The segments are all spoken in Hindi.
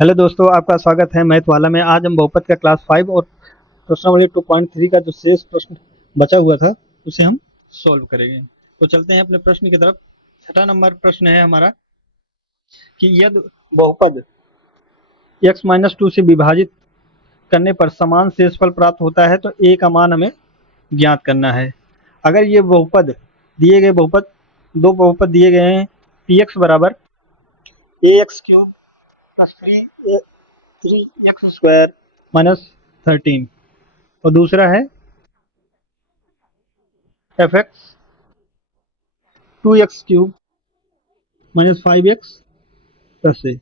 हेलो दोस्तों, आपका स्वागत है मैथ वाला में। आज हम बहुपद का क्लास 5 और प्रश्नावली 2.3 का जो शेष प्रश्न बचा हुआ था उसे हम सॉल्व करेंगे। तो चलते हैं अपने प्रश्न की तरफ। छठा नंबर प्रश्न है हमारा कि यदि बहुपद x-2 से विभाजित करने पर समान शेषफल प्राप्त होता है तो a का मान हमें ज्ञात करना है। अगर ये बहुपद दिए गए बहुपद दो बहुपद दिए गए हैं, px बराबर ax³ प्लस 3x² माइनस 13 और दूसरा है fx 2x³ minus 5x plus ए।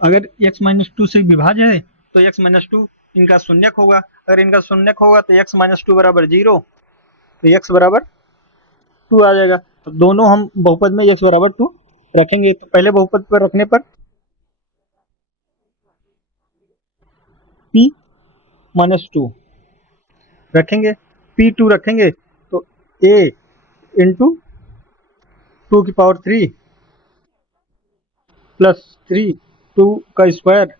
अगर x-2 से विभाज्य है तो x-2 इनका शून्यक होगा। अगर इनका शून्यक होगा तो x-2 बराबर 0, तो x बराबर 2 आ जाएगा। तो दोनों हम बहुपद में x बराबर 2 रखेंगे। तो पहले बहुपद पर रखने पर p-2 रखेंगे, p2 रखेंगे तो a इंटू 2 की पावर 3 प्लस 3 2 का स्क्वायर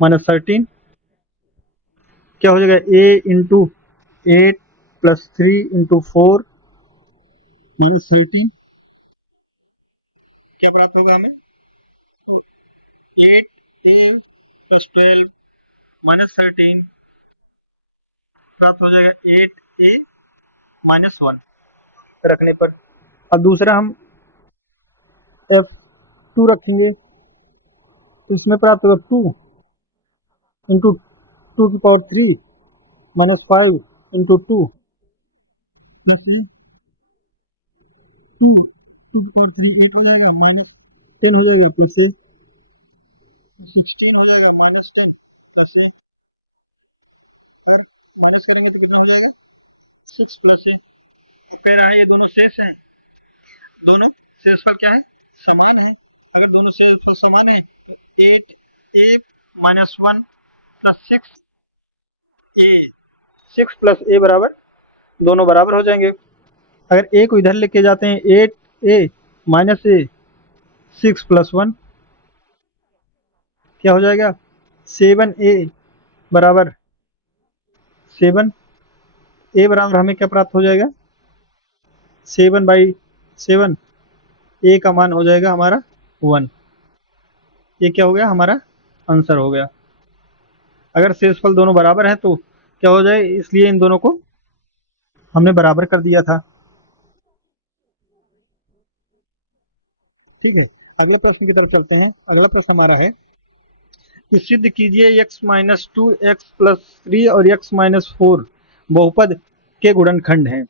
माइनस 13 क्या हो जाएगा, a into 8 plus 3 into 4 minus 13 क्या प्राप्त होगा हमें, तो 8a प्लस 12 माइनस 13 प्राप्त हो जाएगा 8a माइनस 1 रखने पर। अब दूसरा हम f2 रखेंगे तो इसमें प्राप्त होगा 2 इंटू 2 की पावर 3 माइनस 5 इंटू 2 प्लस 2 8 हो जाएगा, माइनस 10 हो जाएगा, प्लस 16 हो जाएगा, माइनस 10 प्लस और माइनस करेंगे तो कितना हो जाएगा 6 प्लस तो कह रहा है ये दोनों शेष हैं, दोनों शेषफल क्या है, समान है। अगर दोनों शेषफल समान है तो 8a minus 1 plus 6a 6 plus a बराबर दोनों बराबर हो जाएंगे। अगर a को इधर लेके जाते हैं 8a माइनस a 6 प्लस 1 क्या हो जाएगा 7a बराबर 7 a बराबर हमें क्या प्राप्त हो जाएगा 7/7 a का मान हो जाएगा हमारा 1। ये क्या हो गया, हमारा आंसर हो गया। अगर शेषफल दोनों बराबर है तो क्या हो जाए, इसलिए इन दोनों को हमने बराबर कर दिया था। ठीक है, अगले प्रश्न की तरफ चलते हैं। अगला प्रश्न हमारा है कि सिद्ध कीजिए x-2 x प्लस 3 और x-4 बहुपद के गुणनखंड हैं।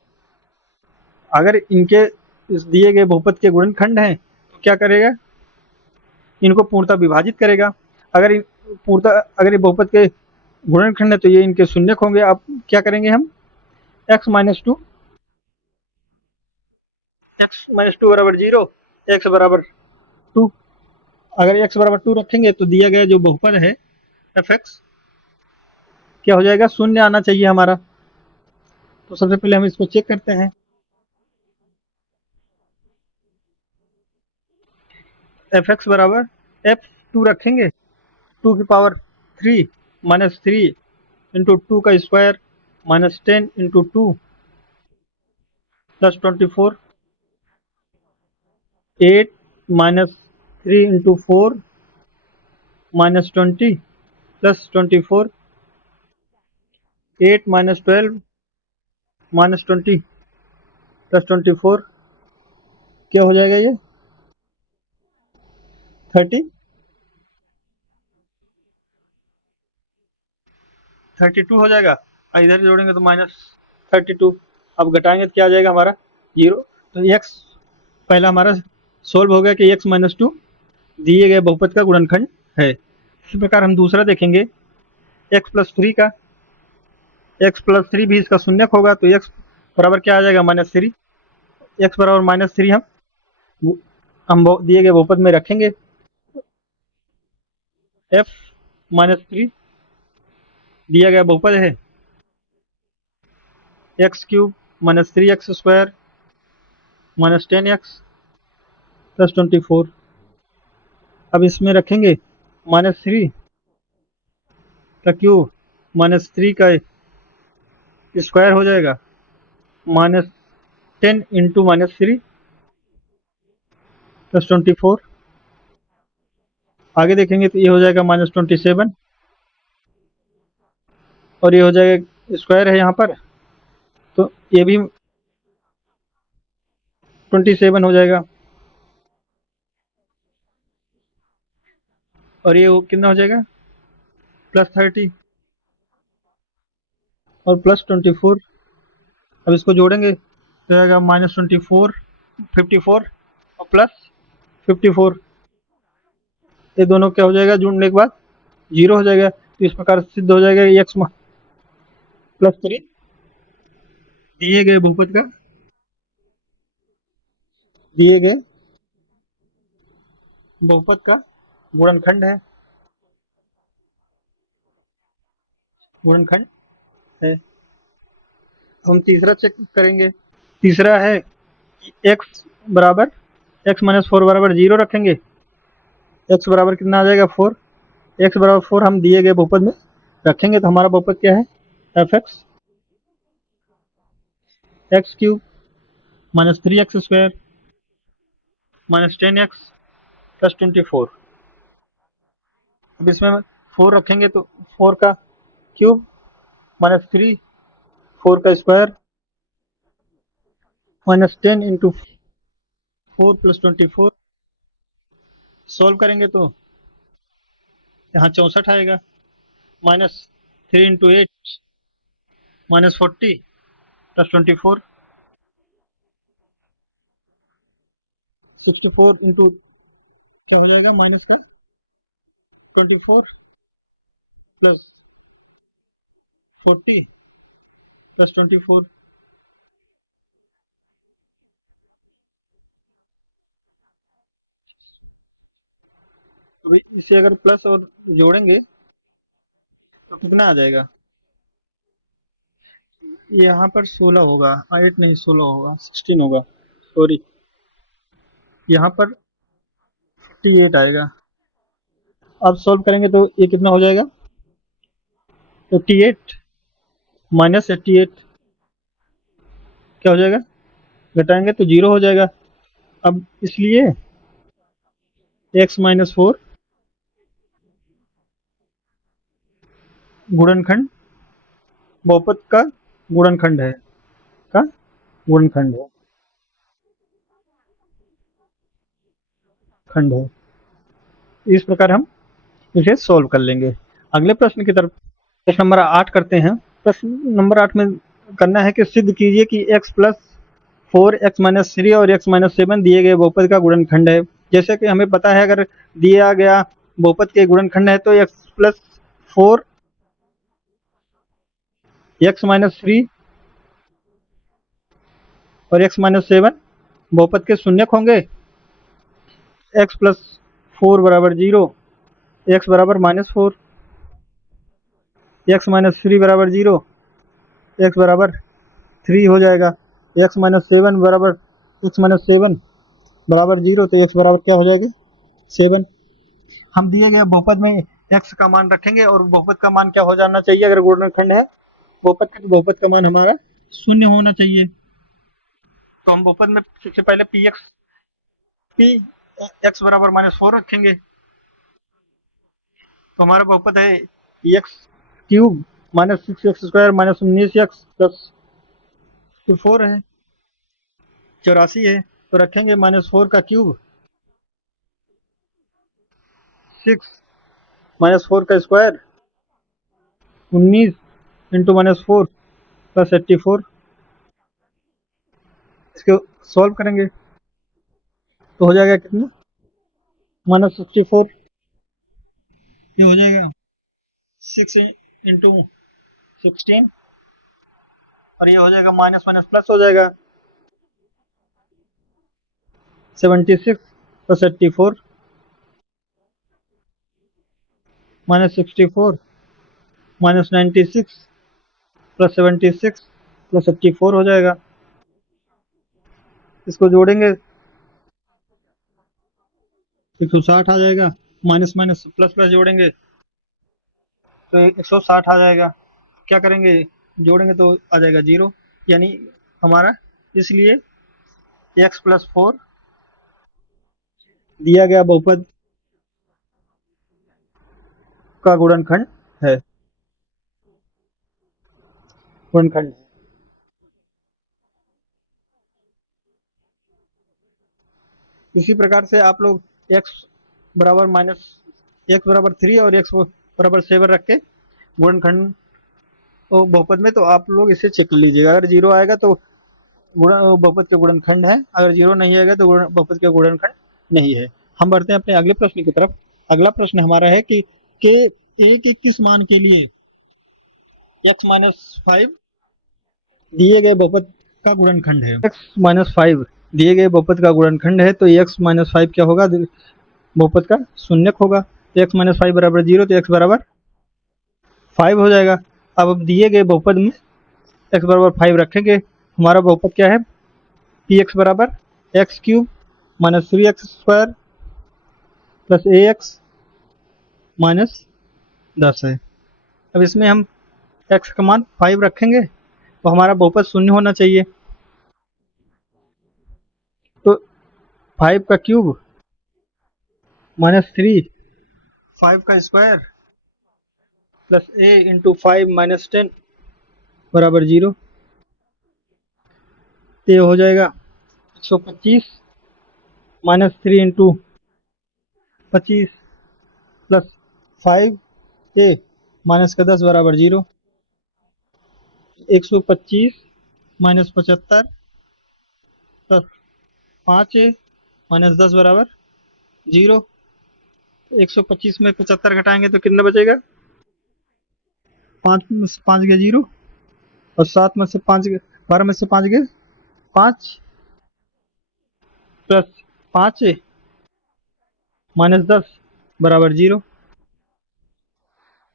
अगर इनके इस दिए गए बहुपद के गुणनखंड हैं तो क्या करेगा, इनको पूर्णतः विभाजित करेगा। अगर पूर्णतः अगर ये बहुपद के गुणनखंड है तो ये इनके शून्यक होंगे। अब क्या करेंगे हम, x-2 बराबर 0, x बराबर 2। अगर x बराबर 2 रखेंगे तो दिया गया जो बहुपद है fx क्या हो जाएगा, शून्य आना चाहिए हमारा। तो सबसे पहले हम इसको चेक करते हैं। fx बराबर f2 रखेंगे 2 की पावर 3 माइनस 3 इंटू 2 का square minus 10 into 2 plus 24 8 minus 3 into 4 minus 20 plus 24 8 minus 12 minus 20 plus 24 क्या हो जाएगा, ये 32 हो जाएगा। इधर जोड़ेंगे तो माइनस 32। अब घटाएंगे तो क्या आ जाएगा हमारा 0। तो x पहला हमारा सोल्व हो गया कि x-2 दिए गए बहुपद का गुणनखंड है। इसी प्रकार हम दूसरा देखेंगे x+3 का। x+3 भी इसका शून्यक होगा तो x बराबर क्या आ जाएगा -3। x बराबर -3 हम दिए गए बहुपद में रखेंगे। f-3 दिया गया बहुपद है x³ minus 3x² minus 10x plus 24। अब इसमें रखेंगे -3 का क्यूब -3 का स्क्वायर हो जाएगा, -10 इंटू -3 + 24। आगे देखेंगे तो ये हो जाएगा -27 और ये हो जाएगा स्क्वायर है यहाँ पर, तो ये भी 27 हो जाएगा और ये कितना हो जाएगा +30 और +24। अब इसको जोड़ेंगे तो आएगा -24 54 और +54। ये दोनों क्या हो जाएगा जोड़ने के बाद 0 हो जाएगा। तो इस प्रकार सिद्ध हो जाएगा x +3 दिए गए बहुपद का दिए गए बहुपद का गुणनखंड है, गुणनखंड है। हम तीसरा चेक करेंगे। तीसरा है x बराबर x-4 बराबर 0 रखेंगे। x बराबर कितना आ जाएगा 4। x बराबर 4 हम दिए गए बहुपद में रखेंगे तो हमारा बहुपद क्या है f(x) x cube -3x square -10x + 24। अब इसमें 4 रखेंगे तो 4 का क्यूब -3 4 का स्क्वायर -10 इंटू 4 + 24। सॉल्व करेंगे तो यहाँ 64 आएगा, -3 इंटू 8 -40 + 24 64 इंटू क्या हो जाएगा माइनस का 24 + 40 + 24। अभी इसे अगर प्लस और जोड़ेंगे तो कितना आ जाएगा, यहाँ पर 16 होगा, 8 नहीं 16 होगा, 16 होगा, सॉरी यहाँ पर 48 आएगा। अब सॉल्व करेंगे तो ये कितना हो जाएगा 58 -88 क्या हो जाएगा, घटाएंगे तो 0 हो जाएगा। अब इसलिए x-4 गुणनखंड बहुपद का गुणनखंड है, का गुणनखंड है, खंड है। इस प्रकार हम इसे सॉल्व कर लेंगे। अगले प्रश्न की तरफ प्रश्न नंबर 8 करते हैं। प्रश्न नंबर 8 में करना है कि सिद्ध कीजिए कि x+4 x-3 और x-7 दिए गए बहुपद का गुणनखंड है। जैसे कि हमें पता है अगर दिया गया बहुपद के गुणनखंड है तो x+4 x-3 और x-7 बहुपद के शून्यक होंगे। x+4 बराबर 0, x बराबर -4, x-3 बराबर 0, x बराबर 3 हो जाएगा। x-7 बराबर x-7 बराबर 0 तो x बराबर क्या हो जाएगा 7। हम दिए गए बहुपद में x का मान रखेंगे और बहुपद का मान क्या हो जाना चाहिए, अगर गुणनखंड है बहुपद का तो बहुपद का मान हमारा 0 होना चाहिए। तो हम बहुपद में सबसे पहले p x बराबर -4 रखेंगे तो हमारा बहुपद है x cube -6x square -19x + 4 है 84 है। तो रखेंगे -4 का क्यूब 6 -4 का स्क्वायर 19 इंटू -4 + 84। इसको सॉल्व करेंगे तो हो जाएगा कितना -64। ये हो जाएगा 6 इंटू 16 और ये हो जाएगा माइनस माइनस प्लस हो जाएगा 76 + 84 -64 -96 + 76 + 84 हो जाएगा। इसको जोड़ेंगे 160 आ जाएगा माइनस माइनस प्लस प्लस जोड़ेंगे तो 160 आ जाएगा। क्या करेंगे, जोड़ेंगे तो आ जाएगा 0, यानी हमारा इसलिए x+4 दिया गया बहुपद का गुणनखंड है। गुणनखंड इसी प्रकार से आप लोग x बराबर माइनस x बराबर 3 और x बराबर 7 रख के गुणनखंड बहुपद में, तो आप लोग इसे चेक कर लीजिएगा। अगर 0 आएगा तो बहुपद का गुणनखंड है, अगर 0 नहीं आएगा तो बहुपद का गुणनखंड नहीं है। हम बढ़ते हैं अपने अगले प्रश्न की तरफ। अगला प्रश्न हमारा है कि a के किस मान के लिए x-5 दिए गए बहुपद का गुणनखंड है। x-5 दिए गए बहुपद का गुणनखंड है, तो x-5 क्या होगा, बहुपद का शून्यक होगा। तो x-5 बराबर 0, तो x बराबर 5 हो जाएगा। अब दिए गए बहुपद में x बराबर 5 रखेंगे, हमारा बहुपद क्या है, पी एक्स बराबर x³ minus 3x² plus ax minus 10 है। अब इसमें हम x का मान 5 रखेंगे तो हमारा बहुपद शून्य होना चाहिए। तो 5 का क्यूब माइनस 3, 5 का square plus a into 5 minus 10 बराबर 0। तो ये हो जाएगा 125 minus 3 into 25 plus 5a minus का 10 बराबर 0। 125 माइनस 75 प्लस 5a माइनस 10 बराबर 0। 125 में 75 घटाएंगे तो कितना बचेगा, 5 में से 5 गए 0 और 7 में से 5 गए 12 में से 5 गए 5 प्लस 5 माइनस 10 बराबर 0।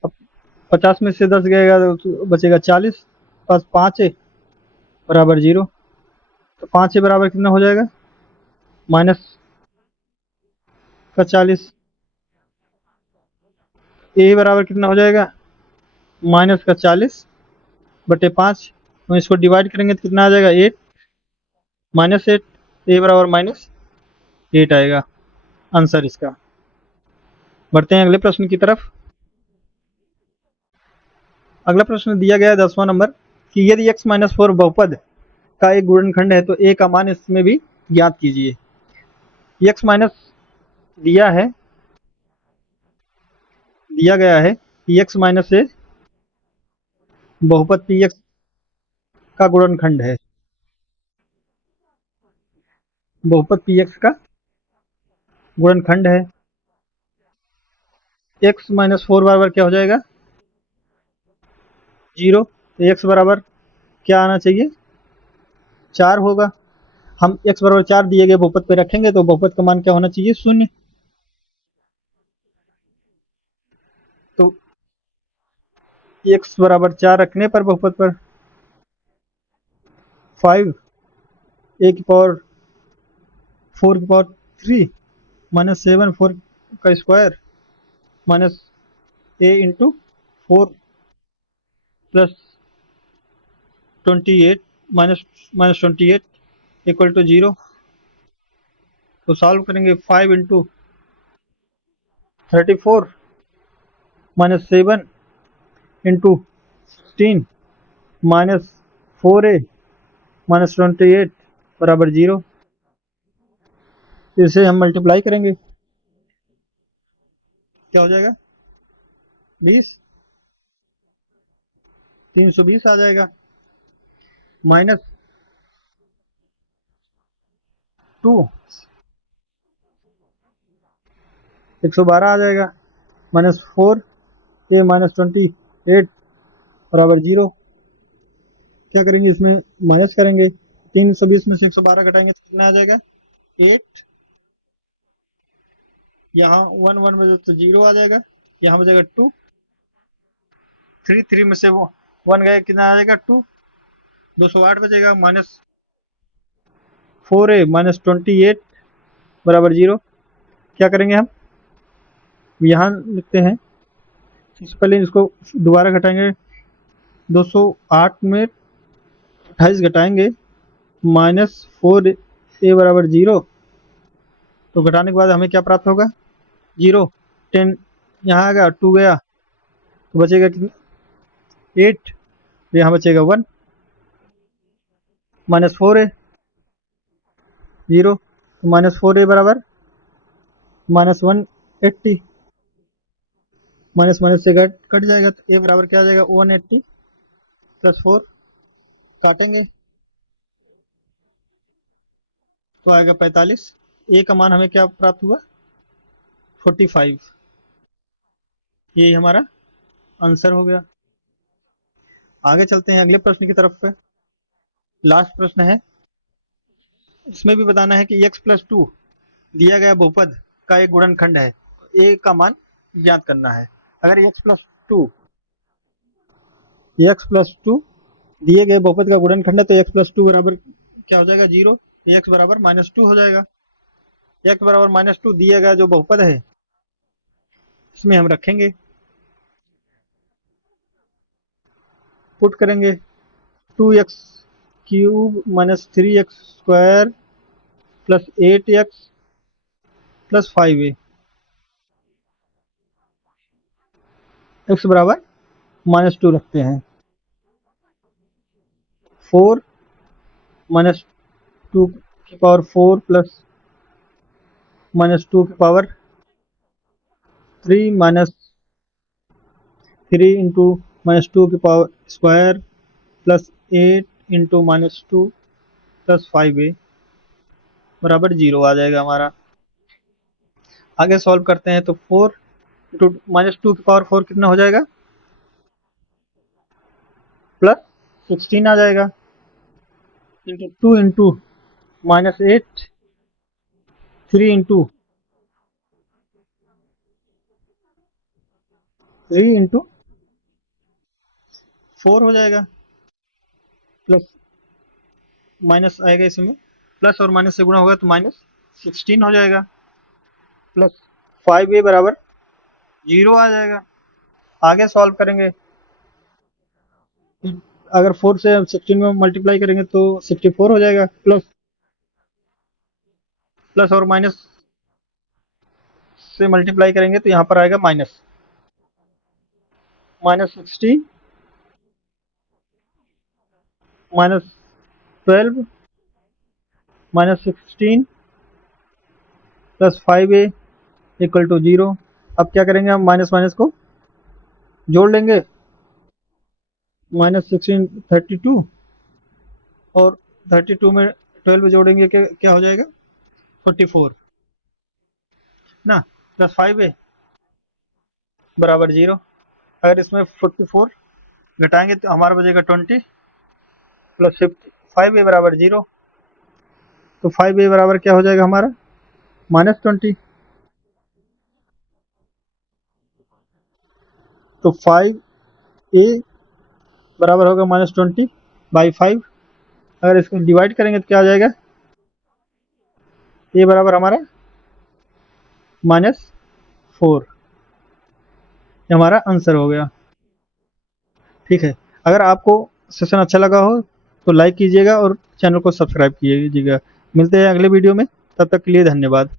अब 50 में से 10 गएगा तो बचेगा 40 प्लस 5 बराबर 0। तो 5 बराबर कितना हो जाएगा, माइनस का 40। ए बराबर कितना हो जाएगा, माइनस का 40 बटे 5। हम इसको डिवाइड करेंगे तो कितना आ जाएगा, 8 माइनस 8। ए बराबर माइनस 8 आएगा आंसर इसका। बढ़ते हैं अगले प्रश्न की तरफ। अगला प्रश्न दिया गया है 10वां नंबर कि यदि x-4 बहुपद का एक गुणनखंड है तो a का मान इसमें भी ज्ञात कीजिए। x माइनस दिया गया है कि x माइनस a बहुपद px का गुणनखंड है। बहुपद px का गुणनखंड है। x-4 बराबर क्या हो जाएगा, 0। तो x बराबर क्या आना चाहिए, 4 होगा। हम x बराबर 4 दिए गए बहुपद पे रखेंगे तो बहुपद का मान क्या होना चाहिए, 0। तो x बराबर 4 रखने पर बहुपद पर 5 a की पावर 4 की पावर 3 माइनस 7 4 का square minus a into 4 plus 28 minus 28 equal to 0। तो सॉल्व करेंगे, 5 into 34 minus 7 into 16 minus 4a minus 28 बराबर 0। इसे हम मल्टीप्लाई करेंगे, क्या हो जाएगा, 20 320 आ जाएगा माइनस 2 112 आ जाएगा माइनस 4 a माइनस 28 बराबर 0। क्या करेंगे, इसमें माइनस करेंगे, 320 में से 112 घटाएंगे तो कितना आ जाएगा, 8। यहाँ 1 1 में तो 0 आ जाएगा, यहाँ बचेगा 2। 3 3 में से 1 गए कितना आ जाएगा, 2। 208 बचेगा माइनस 4a माइनस 28 बराबर 0। क्या करेंगे हम, यहाँ लिखते हैं, सबसे पहले इसको दोबारा घटाएंगे, 208 में 28 घटाएंगे, -4a बराबर 0। तो घटाने के बाद हमें क्या प्राप्त होगा, 0। 10 यहाँ आ गया, 2 गया, तो बचेगा कितना, 8। यहाँ बचेगा 1, -4a 0, तो -4a बराबर -180, माइनस माइनस से कट जाएगा, तो a बराबर क्या आ जाएगा, 180 + 4, काटेंगे तो आएगा 45। a का मान हमें क्या प्राप्त हुआ, 45। ये हमारा आंसर हो गया। आगे चलते हैं अगले प्रश्न की तरफ पे। लास्ट प्रश्न है, इसमें भी बताना है कि x+2 दिया गया बहुपद का एक गुणनखंड है, a का मान ज्ञात करना है। अगर x+2 दिए गए बहुपद का गुणनखंड है तो x+2 बराबर क्या हो जाएगा, 0। x बराबर -2 हो जाएगा। x बराबर -2 दिया गया जो बहुपद है इसमें हम रखेंगे, पुट करेंगे, 2x³ - 3x² + 8x + 5a, x बराबर -2 रखते हैं। 4 -2 की पावर 4 प्लस -2 की पावर 3 -3 इंटू -2 की power square plus 8 into -2 plus 5a बराबर 0 आ जाएगा हमारा। आगे सॉल्व करते हैं तो 4 इंटू -2 की पावर 4 कितना हो जाएगा, +16 आ जाएगा, इंटू 2 इंटू -8, 3 इंटू 3 इंटू 4 हो जाएगा, प्लस माइनस आएगा इसमें, प्लस और माइनस से गुणा होगा तो -16 हो जाएगा, प्लस 5a बराबर 0 आ जाएगा। आगे सॉल्व करेंगे, अगर 4 से हम 16 में मल्टीप्लाई करेंगे तो 64 हो जाएगा, प्लस और माइनस से मल्टीप्लाई करेंगे तो यहाँ पर आएगा माइनस, -16 -12 -16 + 5a = 0। अब क्या करेंगे, हम माइनस माइनस को जोड़ लेंगे, -16 32 और 32 में 12 जोड़ेंगे क्या हो जाएगा, 44 ना, प्लस 5a बराबर 0। अगर इसमें 44 घटाएंगे तो हमारा बचेगा 20 प्लस 5a बराबर 0, तो 5a बराबर क्या हो जाएगा हमारा, -20। तो 5a बराबर होगा -20/5। अगर इसको डिवाइड करेंगे तो क्या आ जाएगा, a बराबर हमारा -4। ये हमारा आंसर हो गया। ठीक है, अगर आपको सेशन अच्छा लगा हो तो लाइक कीजिएगा और चैनल को सब्सक्राइब कीजिएगा। मिलते हैं अगले वीडियो में, तब तक के लिए धन्यवाद।